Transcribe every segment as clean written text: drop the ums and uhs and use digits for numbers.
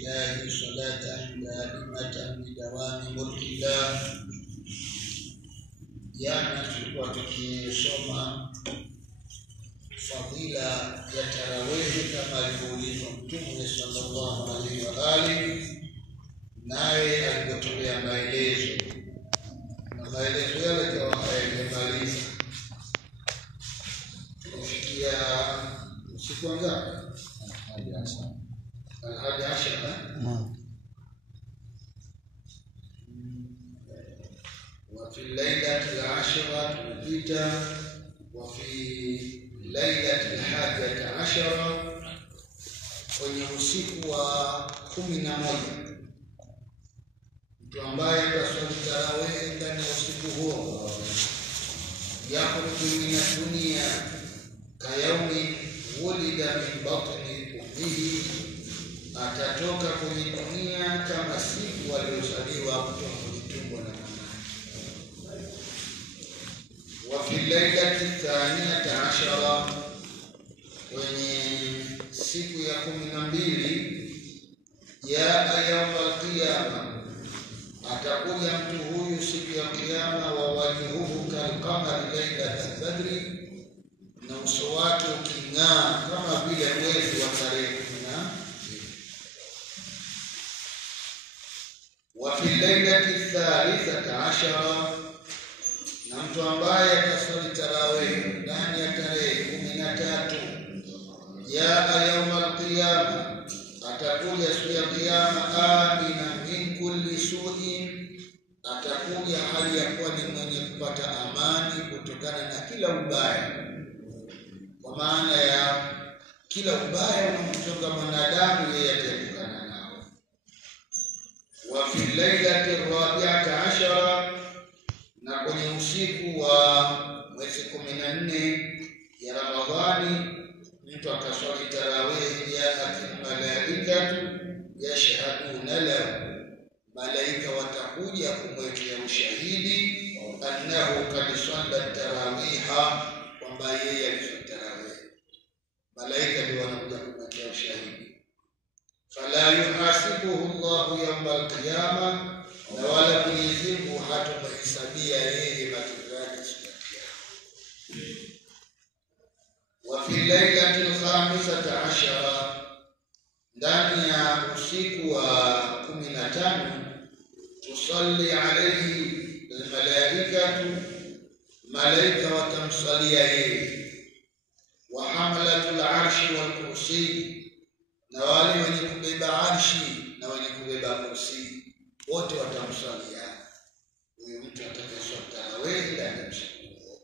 الله صلاة دائمة بدوام ملك الله. Jana tulikuwa tukisoma fadhila ya tarawehi kama alivyoulizwa Mtume sallallahu alaihi wa alihi, naye alipotolea maelezo na maelezo yale kwa hayamaliza kufikia siku ngapi? Al-hadi ashara. وفي الليلة العاشرة تبيتا وفي ليلة الحادية عشرة kwenye usiku wa 11 mtu ambaye kaswali tarawih ndani ya usiku huo yakhruju min dunia kayaumi wulida min batni ummihi, atatoka kwenye dunia kama siku aliyozaliwa kutoka kwenye tumbo la mama. وفي الليلة الثانية عشرة kwenye siku ya 12 ya يوم القيامة, atakuja mtu huyu siku ya kiyama wa wajhuhu kalqamari lailatul badri, na uso wake uking'aa kama vile mwezi wa tarehe 10. وفي الليلة الثالثة عشرة, na mtu ambaye atasali tarawih ndani ya tarehe 13 ya yaumul qiyama, atakuja siku ya kiyama amina min kulli su'in, atakuja hali ya kuwa ni mwenye kupata amani kutokana na kila ubaya, kwa maana ya kila ubaya unaomtoka mwanadamu yeye ataepukana nao. Wa fi lailati rabi'ata ashara, na kwenye usiku wa mwezi 14 ya Ramadhani mtu ataswali tarawih ya malaikatu yashhaduna lahu, malaika watakuja kumwekea ushahidi annahu qad salla tarawiha, kwamba yeye aliswali tarawih. Malaika ndio wanakuja kumwekea ushahidi. Fala yuhasibuhu Allahu yawma al-qiyamah, na wala Mwenyezi Mungu hatomhesabia yeye matendo yake siku ya kiyama. Wa fi lailati al-khamisata ashara, ndani ya usiku wa 15 tusalli alayhi al-malaikatu, malaika watamsalia yeye, wa hamalatul arshi wal kursi, na wale wenye kubeba arshi na wenye kubeba kursi wote watamsalia huyo mtu atakayeswali tarawih ndani ya usiku huo.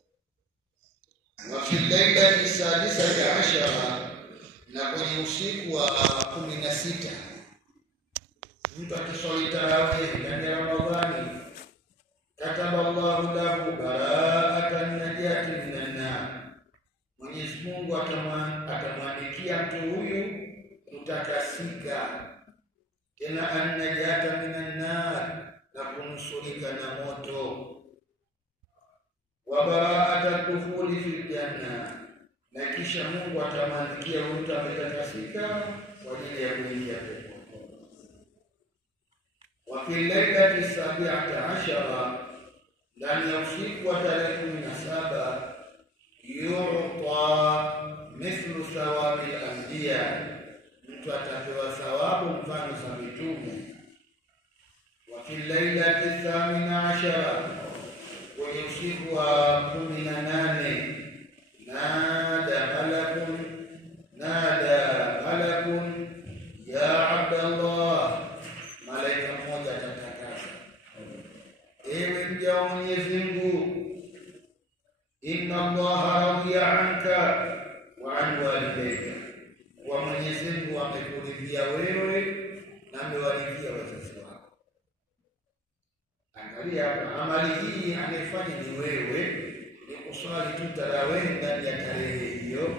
Wa fi lailati sadisati ashara, na kwenye usiku wa 16 mtu akiswali tarawih ndani ya Ramadhani, kataba Allahu lahu bara'atan najati minan nar, Mwenyezi Mungu atamwandikia mtu huyu kutakasika, tena an-najata minan nar, na kunusurika na moto, wa bara'ata dukhuli fil janna, na kisha Mungu atamwandikia mtu ametakasika kwa ajili ya kuingia peponi. Wa fi lailati sabi'ata ashara, ndani ya usiku wa tarehe 17 yu'ta mithlu thawabi al-anbiya, mtu atapewa thawabu mfano za mitume. Wa fi lailati thamina ashara, kwenye usiku wa 18 nada malakun ya Abdallah, malaika mmoja atatakasa, ewe mja wa Mwenyezi Mungu, inna Allaha radiya anka wa an walidayka, wa Mwenyezi Mungu amekuridhia wewe na amewaridhia wazazi wako. Angalia hapa, amali hii anayefanya ni wewe, ni kuswali tu tarawih ndani ya tarehe hiyo,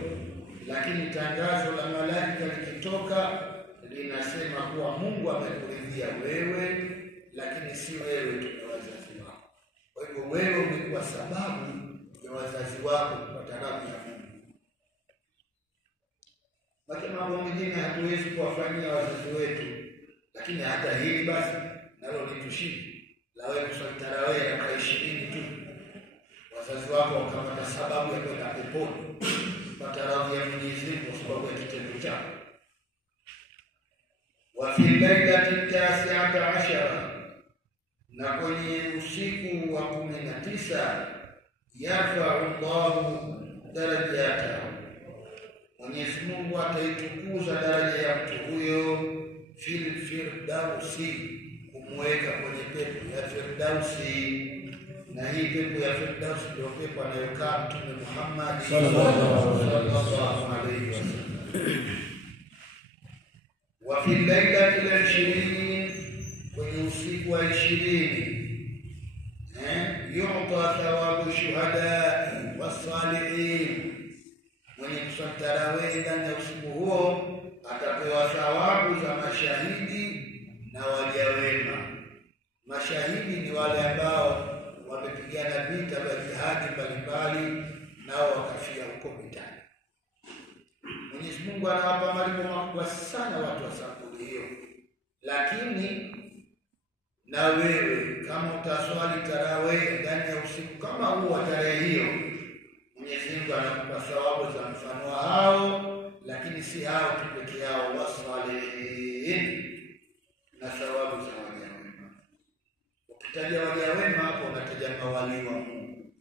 lakini tangazo la malaika likitoka linasema kuwa Mungu amekuridhia wewe, lakini si wewe tu, na wazazi wako. Kwa hivyo wewe umekuwa sababu ya wazazi wako kupata radhi ya Mungu. Lakini mambo mengine hatuwezi kuwafanyia wazazi wetu, Lakini hata hili basi nalo litushindi, la wewe kusali tarawih raka 20 tu, wazazi wako wakapata sababu ya kwenda peponi, pata radhi ya Mwenyezi Mungu kwa sababu ya kitendo chako. Wa fi lailati 19, na kwenye usiku wa 19, yarfa'u Allahu darajatahu, Mwenyezi Mungu ataitukuza daraja ya mtu huyo fil firdausi, kumweka kwenye pepo ya firdausi. Na hii pepo ya firdausi ndio pepo anayokaa Mtume Muhammad sallallahu alaihi wasallam. Wa fi lailati 20, kwenye usiku wa 20, yu'ta thawabu shuhada was-salihin, mwenye kusali tarawih ndani ya usiku huo atapewa thawabu za mashahidi na waja wema. Mashahidi ni wale ambao wamepigana vita vya jihadi mbalimbali, nao wakafia huko vitani. Mwenyezi Mungu anawapa malipo makubwa sana watu wa sampuli hiyo. Lakini na wewe kama utaswali tarawih ndani ya usiku kama huo wa tarehe hiyo, Mwenyezi Mungu anakupa thawabu za mfano hao. Lakini si hao tu peke yao, wasalihin, na thawabu za waja wema. Ukitaja waja wema hapo unataja mawali wa Mungu.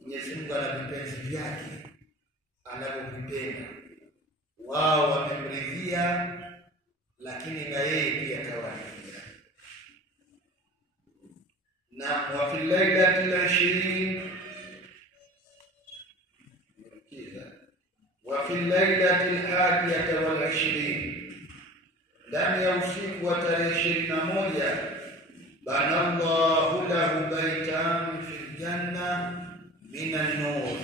Mwenyezi Mungu ana vipenzi vyake anavyovipenda, wao wamemridhia, lakini na yeye pia kawaridhia. Na wa fi lailati 20, wa fi lailati 21, ndani ya usiku wa tarehe 21, bana Allahu lahu baitan fil janna minan nur,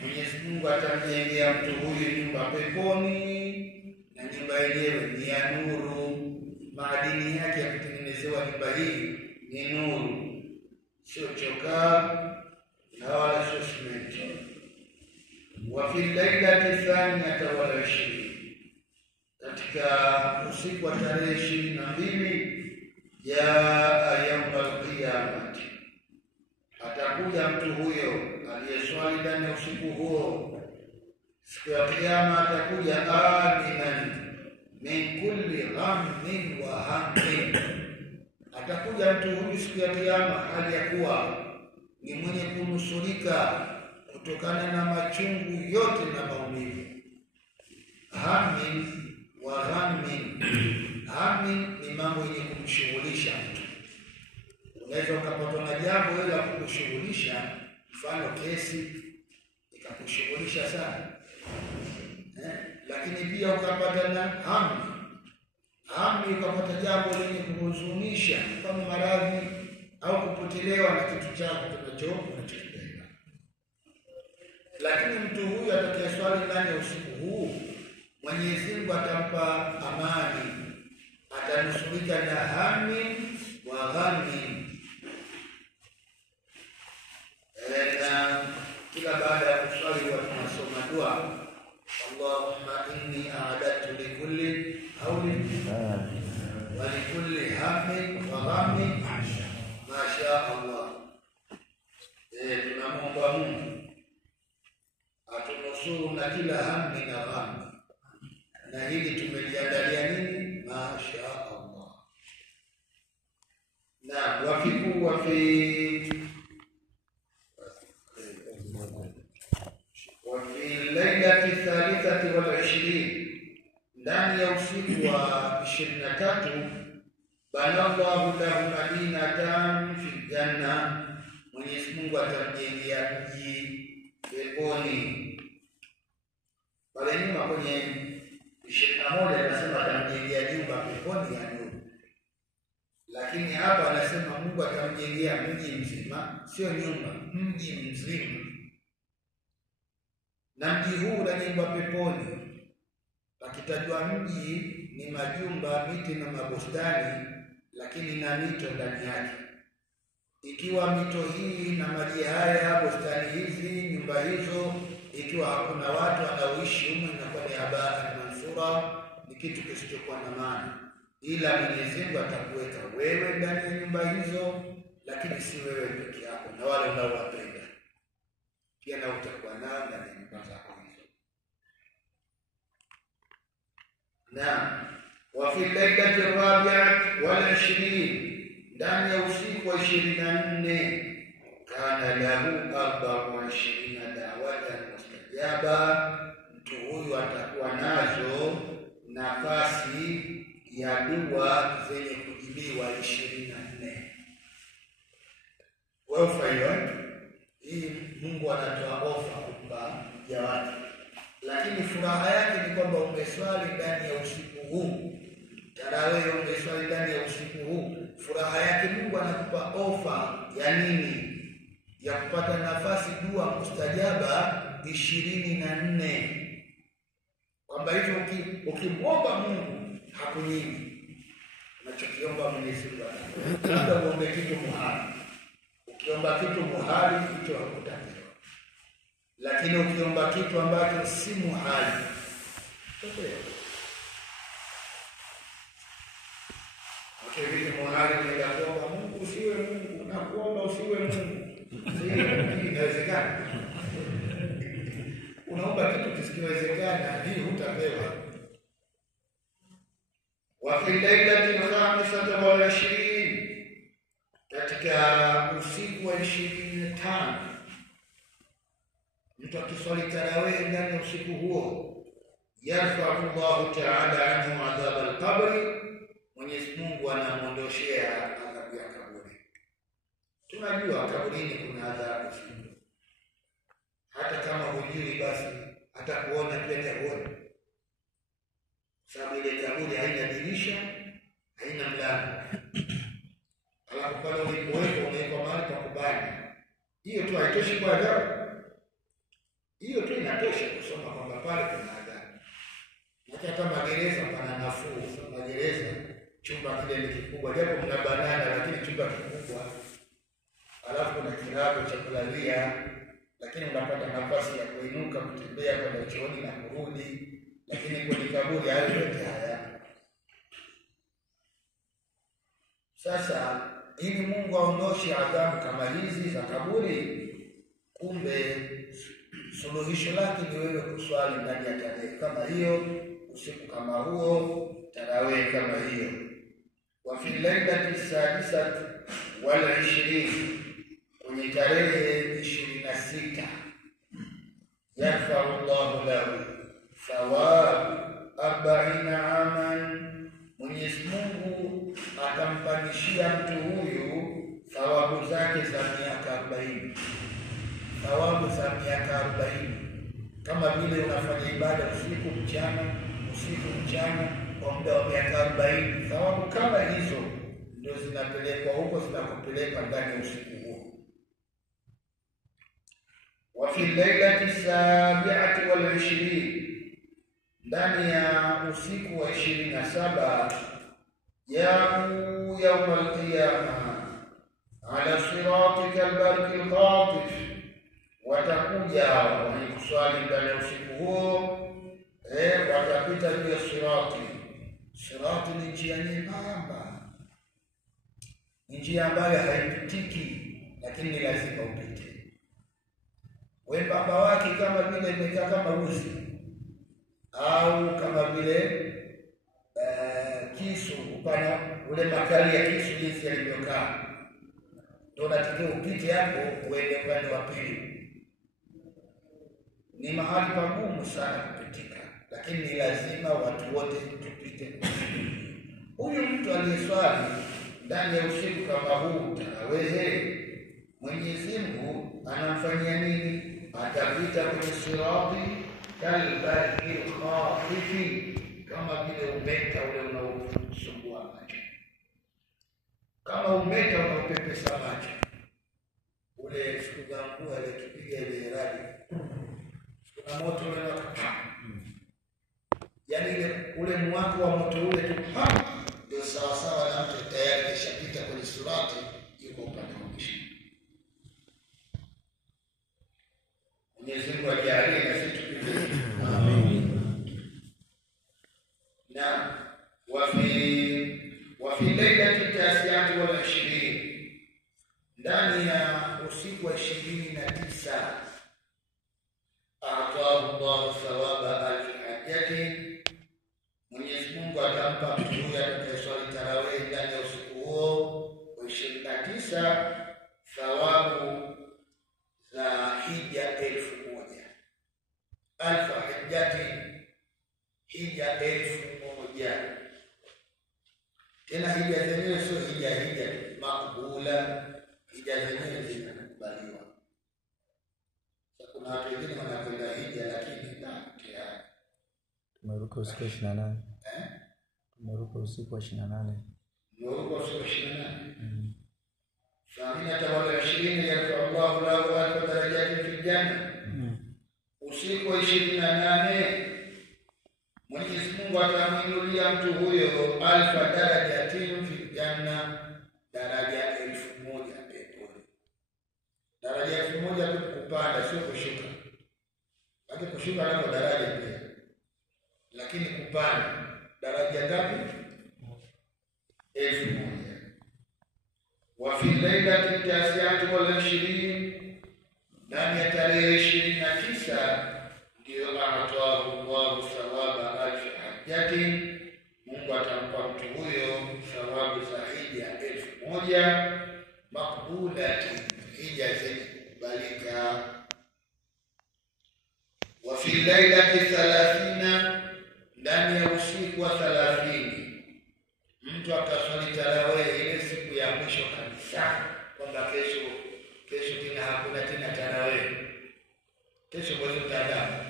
Mwenyezi Mungu atamjengea mtu huyu nyumba peponi, na nyumba yenyewe ni ya nuru. Maadini yake ya kutengenezewa nyumba hii ni nuru, sio chokaa na wala sio simenti. Wa fi lailati 22, katika usiku wa tarehe 22, ya yaumul qiyamati, atakuja mtu huyo aliyeswali ndani ya usiku huo siku ya kiyama, atakuja aminan min kulli ghammin wa hammin. Atakuja mtu huyu siku ya kiyama hali ya kuwa ni mwenye kunusurika kutokana na machungu yote na maumivu. Hammin wa ghammin, hammin ni mambo yenye kumshughulisha mtu. Unaweza ukapatwa na jambo la kukushughulisha, mfano kesi ikakushughulisha sana, lakini pia ukapata na hammi, ukapata jambo lenye kuhuzunisha kama maradhi au kupotelewa na kitu chako unachokipenda. Lakini mtu huyu atakayeswali ndani ya usiku huu, Mwenyezi Mungu atampa amani, atanusurika na hammi wa ghammi. Na kila baada ya kuswali huwa tunasoma dua, Allahumma inni a'adatu likulli hawlin wa likulli hammin wa ghammin ma sha Allah. Tunamwomba Mungu atunusuru na kila hammi na ghammi, na hili tumeliandalia nini? Ma sha Allah. Na wafiku wa fi lailati 23, ndani ya usiku wa 23, bana Allahu lahu madinatan fil janna, Mwenyezi Mungu atamjengea mji peponi. Pale nyuma kwenye 21 anasema atamjengea nyumba peponi ya nuru, lakini hapa anasema Mungu atamjengea mji mzima, sio nyumba, mji mzima. Na mji huu unajengwa peponi. Pakitajwa mji ni majumba, miti na mabustani, lakini na mito ndani yake. Ikiwa mito hii na maji haya, bustani hizi, nyumba hizo, ikiwa hakuna watu wanaoishi humo, inakuwa ni habari mansura, ni kitu kisichokuwa na maana. ila Mwenyezi Mungu atakuweka wewe ndani ya nyumba hizo, lakini si wewe peke yako, na wale unaowapenda pia na utakuwa nao ndani ya nyumba zako hizo. Na wa fi lailati rabi'ati wal 20, ndani ya usiku wa 24, kana lahu 24 da'watan mustajaba, mtu huyu atakuwa nazo nafasi ya dua zenye kujibiwa 24. Ofa hiyo hii Mungu anatoa ofa kwa watu, lakini furaha yake ni kwamba umeswali ndani ya usiku huu tarawih, umeswali ndani ya usiku huu. Furaha yake Mungu anakupa ofa ya nini? Ya kupata nafasi dua mustajaba 24, kwamba hivyo ukimwomba Mungu hakunyimi unachokiomba Mwenyezi Mungu. Labda uombe kitu muhali, ukiomba kitu muhali hicho hakutapewa, lakini ukiomba kitu ambacho si muhali utapewa. Ukimwomba muhali unaenda kuomba Mungu usiwe Mungu, na kuomba usiwe Mungu, inawezekana? Unaomba kitu kisichowezekana, hii hutapewa. Wa fi lailati al-khamisati wal 20, katika usiku wa 25, mtu akiswali tarawih ndani ya usiku huo, yarfa'u Allahu ta'ala anhu adhab al-qabr, Mwenyezi Mungu anamondoshea adhabu ya kaburi. Tunajua kaburini kuna adhabu, hata kama hujui basi atakuona pia takuona, sababu ile kaburi haina dirisha, haina mlango. Alafu pale ulipowekwa umewekwa mahali pa kubani. Hiyo tu haitoshi kwa adhabu, hiyo tu inatosha kusoma kwamba pale kuna adhabu. Hata magereza pana nafuu. Magereza chumba kile ni kikubwa, japo kuna banana lakini chumba kikubwa, alafu kuna kilabu cha kulalia, lakini unapata nafasi ya kuinuka kutembea kwenda chooni na kurudi. Lakini kwenye kaburi hayo yote haya. Sasa ili Mungu aondoshe adhabu kama hizi za kaburi, kumbe suluhisho lake ni wewe kuswali ndani ya tarehe kama hiyo, usiku kama huo, tarawih kama hiyo. Wa fi lailati sadisati wal 20, kwenye tarehe 26, yarfa'u Allahu lahu thawab 40 aman, Mwenyezi Mungu atampandishia mtu huyu thawabu zake za miaka 40. Thawabu za miaka 40, kama vile unafanya ibada usiku mchana kwa muda wa miaka 40. Thawabu kama hizo ndio zinapelekwa huko, zinakupeleka ndani ya usiku huo. Wa fi lailati sabi'ati wal 20, ndani ya usiku wa 27, yamu yawm al-qiyamah ala siratika al-barq al-qatif, watakuja wenye kuswali ndani ya usiku huo, watapita juu ya sirati. Sirati ni njia nyembamba, ni njia ambayo haipitiki, lakini ni lazima upite. Wembamba wake kama vile imekaa kama uzi, au kama vile kisu, upana ule makali ya kisu jinsi yalivyokaa, ndio unatakiwa upite hapo uende upande wa pili. Ni mahali pagumu sana kupitika, lakini ni lazima watu wote tupite. Huyu mtu aliyeswali ndani ya usiku kama huu tarawih, Mwenyezi Mungu anamfanyia nini? Atapita kwenye sirati kalbarqi khatifi, kama vile umeta ule unaosumbua macho, kama umeta unaopepesa macho. Ule siku za mvua ile kipiga ile radi, kuna moto ule wakati, yaani ule mwako wa moto ule tu ndio sawa sawa na mtu tayari kishapita kwenye sirati, yuko upande wa mwisho. Mwenyezi Mungu ajalie na sisi tupite. Amen. Na wa fi usiku wa 29 ataahu Allah thawaba al-hajjati, Mwenyezi Mungu atampa mtu huyo atakayeswali tarawih ndani ya usiku huo wa 29 thawabu za hija 1000. Alfa hijjati, hija 1000. Tena hija zenyewe sio hija makubula, hija zenyewe zinakubaliwa. Sasa kuna watu wengine wanakwenda hija lakini tayari tumeruka usiku 28. Tumeruka usiku wa 28. Tumeruka usiku wa 28. Famina tawala 20 yarfa Allahu lahu alfa darajati fil janna. Usiku wa 28 Mwenyezi Mungu atamwinulia mtu huyo alfa darajatin fil janna, daraja 1000 peponi. Daraja 1000 kupanda, sio kushuka. Hata kushuka nako daraja pia. Lakini kupanda daraja ngapi? 1000. Wa fi lailati tasiati wal 20, ndani ya tarehe 29 ndio anatoa Allahu thawaba al-hajjati, Mungu atampa mtu huyo thawabu za hija 1000 makbulati, hija zenye kukubalika. Wa fi lailati 30, ndani ya usiku wa 30 mtu akaswali tarawih ile siku ya mwisho kabisa, kwamba kesho tena hakuna tena tarawih, kesho mwezi mtandao.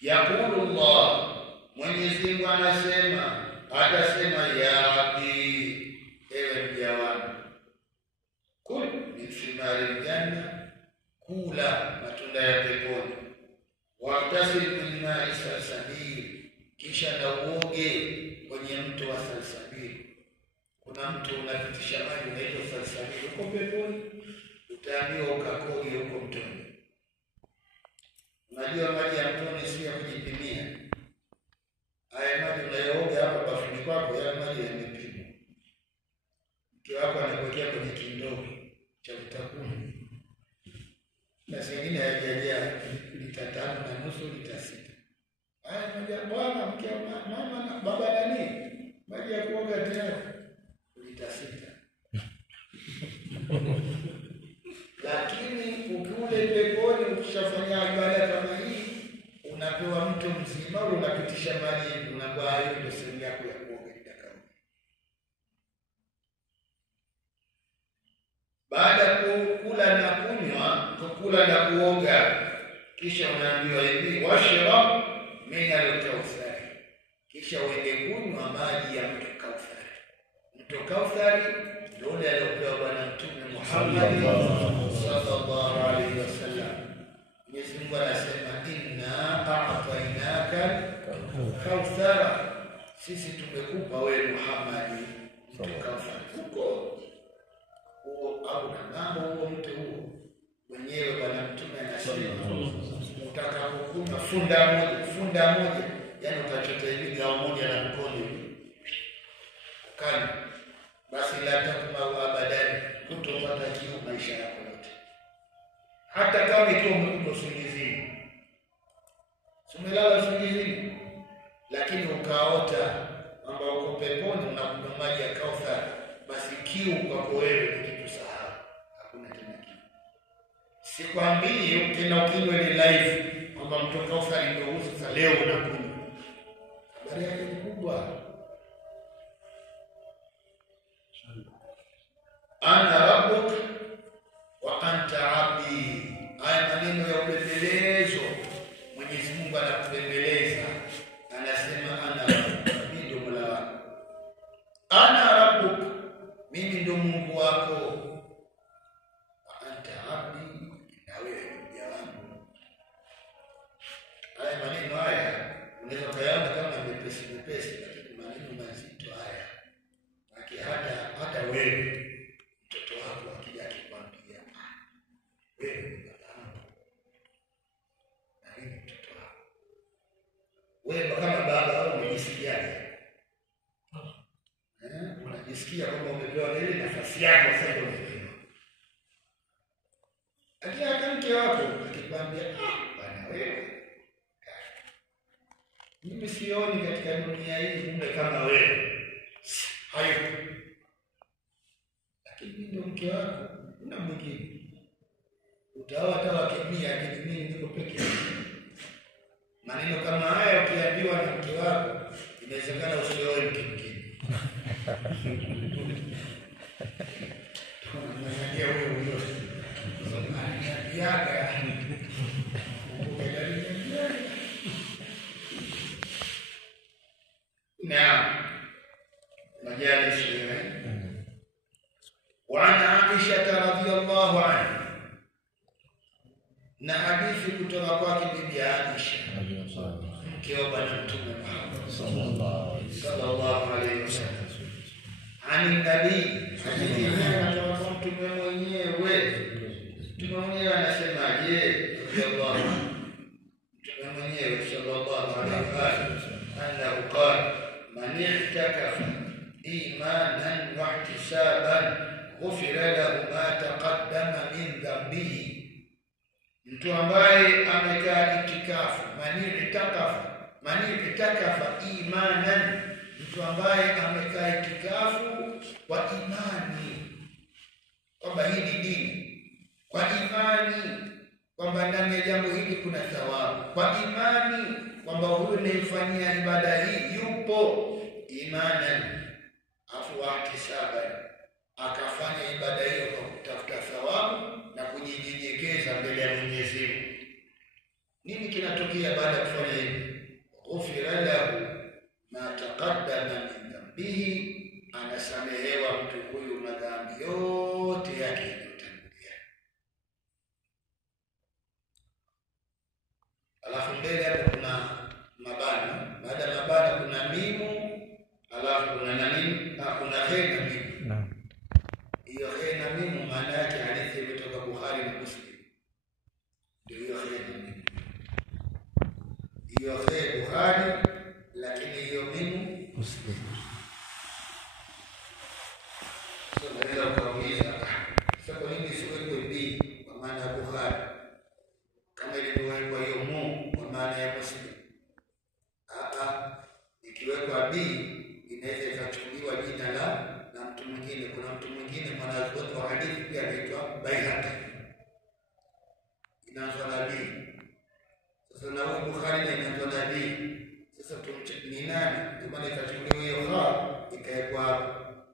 Yaqulu Allah, Mwenyezi Mungu anasema, atasema ya Abdi, ewe mja wangu, kul min thimari janna, kula matunda ya peponi, watasil min ma'i salsabil, kisha na uoge kwenye mto wa salsabil. Kuna mto unapitisha maji unaitwa salsabil huko peponi, utaambiwa ukakoge huko mtoni. Unajua maji ya mtoni si ya kujipimia. Haya maji unayooga hapa bafuni kwako, yale maji yamepimwa. Mke wako anakuwekea kwenye kindoo cha lita 10. Na zingine haijajaa lita 5.5, lita 6. Haya maji ya bwana, mke wa mama na baba nani? Maji ya kuoga tena lita 6. Lakini ukule peponi ukishafanya ibada kama hii, unapewa mto mzima, unapitisha maji, unakuwa hiyo ndio sehemu yako ya kuoga kama. Baada ya kula na kunywa, kukula na kuoga, kisha unaambiwa hivi, washrab min al-kauthar, kisha uende kunywa maji ya mto Kauthar. Mto Kauthar ndio ule aliopewa Bwana Mtume Muhammad sallallahu alaihi wasallam. Mwenyezi Mungu anasema, inna a'tainaka kauthara, sisi tumekupa wewe Muhammad mto Kauthar. Huko huo au na mambo huo mto huo mwenyewe Bwana Mtume anasema, utakapokunywa funda moja, yani utachota hivi gao moja na mkono ukani, basi la takma abadani, kutopata kiu maisha yako yote. Hata kama ikiwa umekuwa usingizini, umelala usingizini, lakini ukaota kwamba uko peponi unakunywa maji ya Kauthar, basi kiu kwako wewe ni kitu sawa, hakuna tena kiu. Sikwambii tena ukinywa ni live kwamba mto Kauthar ndio huo sasa leo unakunywa. Habari yake ni kubwa. Ana rabbuk wa anta abdi. Haya maneno ya upendelezo, Mwenyezi Mungu anakupembeleza, anasema ana rabbuk, mimi ndo Mola wako. Ana rabbuk, mimi ndo Mungu wako. Wa anta abdi, na wewe mja wangu. Haya maneno haya unaweza kuyaona kama mepesi, lakini maneno mazito haya. Hata wewe mtoto wako akija akikwambia wewe ni babangu, na mimi mtoto wako, wewe kama baba au unajisikiaje? Unajisikia kwamba umepewa ile nafasi yako sasa ndio umepewa. Mimi sioni katika dunia hii mume kama wewe. Hayupo. Lakini ndio mke wako, una mwingine. Utaoa hata wakimia, lakini mimi niko peke yangu. Maneno kama haya ukiambiwa na mke wako, inawezekana usioe mke mwingine. Tunamwambia wewe yaga. Naam. Majalis ini. وعن عائشة رضي الله عنها na hadithi kutoka kwake bibi Aisha mke wa bwana Mtume Muhammad sallallahu alaihi wasallam ani nabii hadithi kutoka kwa Mtume mwenyewe. Mtume mwenyewe anasemaje? Radiyallahu anhu. Mtume mwenyewe sallallahu alaihi wasallam annahu qala man i'takafa imanan wa ihtisaban ghufira lahu ma taqaddama min dhanbihi. Mtu ambaye amekaa itikafu, mani itakafa imanan, mtu ambaye amekaa itikafu kwa imani kwamba hii ni dini, kwa imani kwamba ndani ya jambo hili kuna thawabu, kwa imani kwamba huyu anayefanyia ibada hii yupo imanan, afu ihtisaban, akafanya ibada hiyo kwa kutafuta thawabu na kujinyenyekeza mbele ya Mwenyezi Mungu. Nini kinatokea baada ya kufanya hivi? Ghufira lahu ma taqaddama min dhanbihi, anasamehewa mtu huyu madhambi yote yake yaliyotangulia. Alafu mbele hapo kuna mabana, baada ya mabana kuna mimu, alafu kuna nini? Kuna he na mimu. Hiyo he na mimu maana yake hadithi imetoka Bukhari na Muslim. Ndio hiyo he na mimu. Hiyo he Bukhari, lakini hiyo mimu Muslim. Sasa naweza kuuliza, sasa kwa nini siwekwe B kwa maana ya Bukhari kama ilivyowekwa hiyo mu kwa maana ya Muslim? Ikiwekwa B inaweza ikachukuliwa jina la mtu mwingine. Kuna mtu mwingine mwanazuoni wa hadithi pia anaitwa Baihaqi, inaanza na B. Sasa na huyu Bukhari na inaanza na B. Sasa tumcheki ni nani? Ndio maana ikachukuliwa hiyo kha ikawekwa,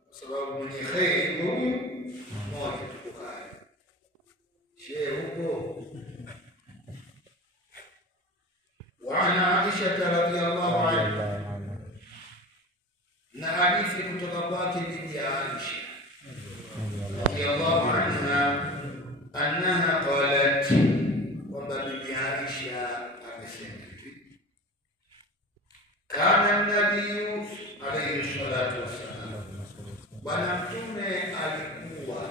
kwa sababu mwenye khair ni mmoja tu, Bukhari. Shehe huko. وعن عائشة رضي الله عنها na hadithi kutoka kwake bibi Aisha radhiyallahu anha annaha qalat, kwamba bibi Aisha amesema hivi: kana nabii alayhi salatu wassalam, bwana Mtume alikuwa,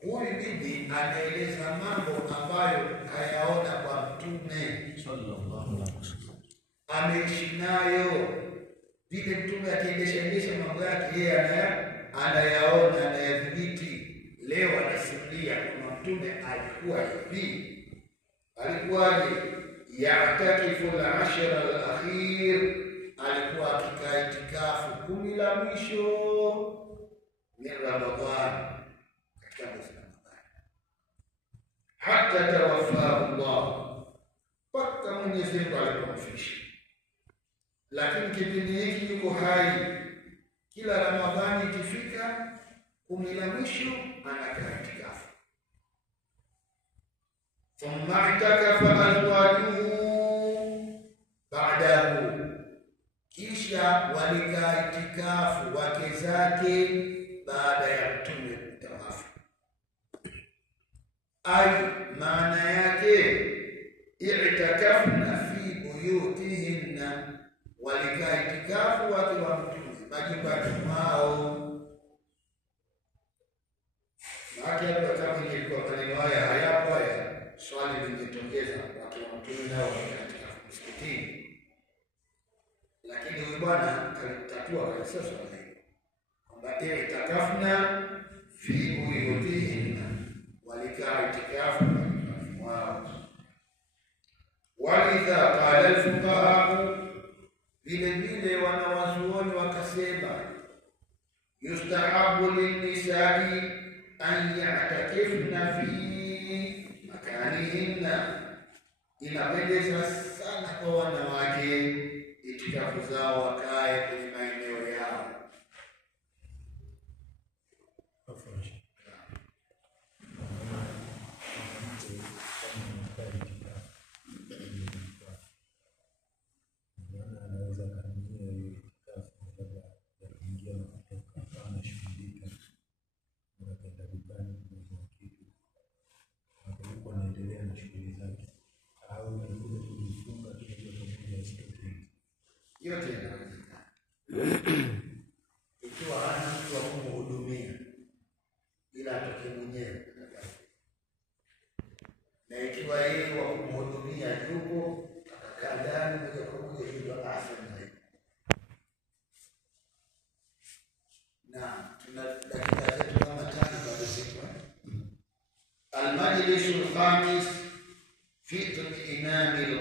huyu bibi anaeleza mambo ambayo hayaona kwa Mtume sallallahu alaihi wasallam, ameishi nayo vile. Mtume akiendesha mambo yake yeye anayaona, anayadhibiti. Leo anasimulia kwamba Mtume alikuwa hivi. Alikuwaje? Ya'takifu al-ashra al-akhir, alikuwa akikaa itikafu 10 la mwisho min Ramadhan, katika mwezi wa Ramadhani, hata tawaffahu Allah, mpaka Mwenyezi Mungu alipomfisha. Lakini kipindi hiki yuko hai, kila Ramadhani ikifika 10 la mwisho anakaa itikafu. Thumma itakafa azwajuhu ba'dahu, kisha walikaa itikafu wake zake baada ya Mtume kutawafu. Ai, maana yake i'takafna fi buyutihinna, walikaa itikafu wake wa Mtume majumbani mwao. Maana kama ingekuwa maneno haya hayapo haya, swali lingetokeza, wake wa Mtume nao walikaa itikafu msikitini. Lakini huyu bwana alitatua kabisa swali hili kwamba i'takafna fi buyutihinna, walikaa itikafu majumbani mwao. Walidha qala al-fuqaha, Vile vile wanawazuoni wakasema yustahabu linnisai an ya'takifna fi makanihinna, inapendeza sana kwa wanawake itikafu zao wakae kwenye maeneo yao. Yote inawezekana. Ikiwa hana mtu wa kumhudumia ila atoke mwenyewe, na ikiwa yeye wa kumhudumia yupo akakaa ndani moja kwa moja, ndio afya zaidi. Na tuna dakika zetu kama 5 bado siku. Al-Majlisul Khamis